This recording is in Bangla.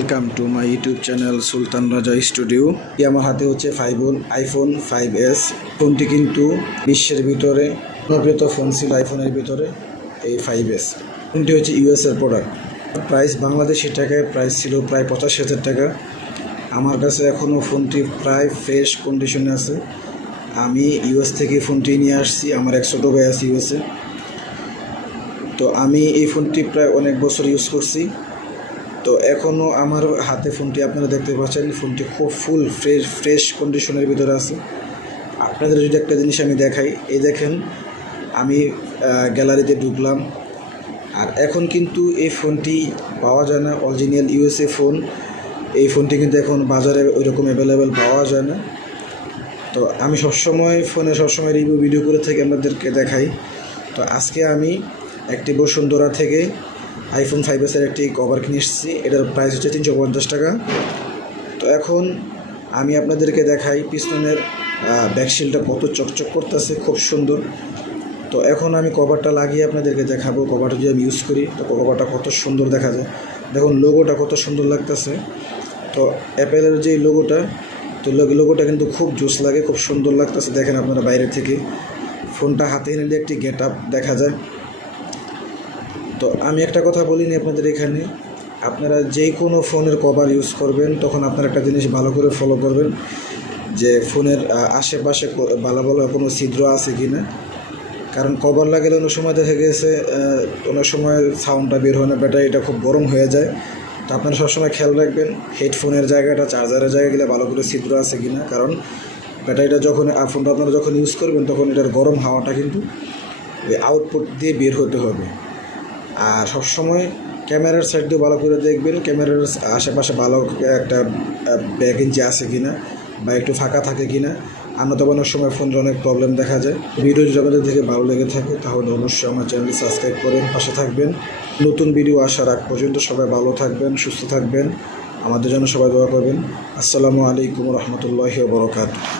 Welcome to my YouTube channel Sultan Raja studio. আমার হাতে হচ্ছে আইফোন 5s। ফোনটি কিন্তু বিশ্বের ভিতরে জনপ্রিয় ফোন ছিল আইফোনের ভিতরে এই 5s। ফোনটি হচ্ছে ইউএসের প্রোডাক্ট। প্রাইস বাংলাদেশি টাকায় প্রাইস ছিল প্রায় 85,000 টাকা। আমার কাছে এখনও ফোনটি প্রায় ফ্রেশ কন্ডিশনে আছে। আমি ইউএস থেকে ফোনটি নিয়ে আসছি, আমার এক ছোটো ভাই আছে ইউএসে। তো আমি এই ফোনটি প্রায় অনেক বছর ইউজ করছি। তো এখনও আমার হাতে ফোনটি আপনারা দেখতে পাচ্ছেন, ফোনটি খুব ফুল ফ্রেশ কন্ডিশনের ভিতরে আছে। আপনাদের যদি একটা জিনিস আমি দেখাই, এই দেখেন আমি গ্যালারিতে ঢুকলাম, আর এখন কিন্তু এই ফোনটি পাওয়া যায় না, অরিজিনাল ইউএসএ ফোন। এই ফোনটি কিন্তু এখন বাজারে ওইরকম অ্যাভেলেবেল পাওয়া যায় না। তো আমি সবসময় রিভিউ ভিডিও করে থেকে আপনাদেরকে দেখাই। তো আজকে আমি একটি বসুন্ধরা থেকে আইফোন 5s একটি কভার কিনে এসেছি। এটার প্রাইস হচ্ছে 350 টাকা। তো এখন আমি আপনাদেরকে দেখাই পিছনের ব্যাকশিলটা কত চকচক করতেছে, খুব সুন্দর। তো এখন আমি কভারটা লাগিয়ে আপনাদেরকে দেখাবো। কভারটা যদি আমি ইউজ করি তো কভারটা কত সুন্দর দেখা যায়। দেখুন লোগোটা কত সুন্দর লাগতেছে। তো অ্যাপেলের যে লোগোটা, তো লোগোটা কিন্তু খুব জোস লাগে, খুব সুন্দর লাগতেছে। দেখেন আপনারা বাইরে থেকে ফোনটা হাতে নিলে একটি গেট আপ দেখা যায়। তো আমি একটা কথা বলিনি আপনাদের এখানে, আপনারা যে কোনো ফোনের কভার ইউজ করবেন তখন আপনারা একটা জিনিস ভালো করে ফলো করবেন, যে ফোনের আশেপাশে ভালো কোনো ছিদ্র আছে কি না। কারণ কভার লাগালে অনেক সময় দেখা গেছে অনেক সময় সাউন্ডটা বের হয় না, ব্যাটারিটা খুব গরম হয়ে যায়। তো আপনারা সবসময় খেয়াল রাখবেন হেডফোনের জায়গাটা, চার্জারের জায়গাগুলো ভালো করে ছিদ্র আছে কি না। কারণ ব্যাটারিটা যখন ফোনটা আপনারা যখন ইউজ করবেন তখন এটার গরম হাওয়াটা কিন্তু ওই আউটপুট দিয়ে বের হতে হবে। আর সবসময় ক্যামেরার সাইড দিয়ে ভালো করে দেখবেন, ক্যামেরার আশেপাশে ভালো একটা ব্যাক ইঞ্চি আছে কি না, বা একটু ফাঁকা থাকে কি না। তো অনেক সময় ফোনের অনেক প্রবলেম দেখা যায়। ভিডিও যদি আপনাদের থেকে ভালো লেগে থাকে তাহলে অবশ্যই আমার চ্যানেলটি সাবস্ক্রাইব করেন, পাশে থাকবেন। নতুন ভিডিও আসার আগ পর্যন্ত সবাই ভালো থাকবেন, সুস্থ থাকবেন, আমাদের জন্য সবাই দোয়া করবেন। আসসালামু আলাইকুম রহমতুল্লাহি ওয়া বারাকাতুহু।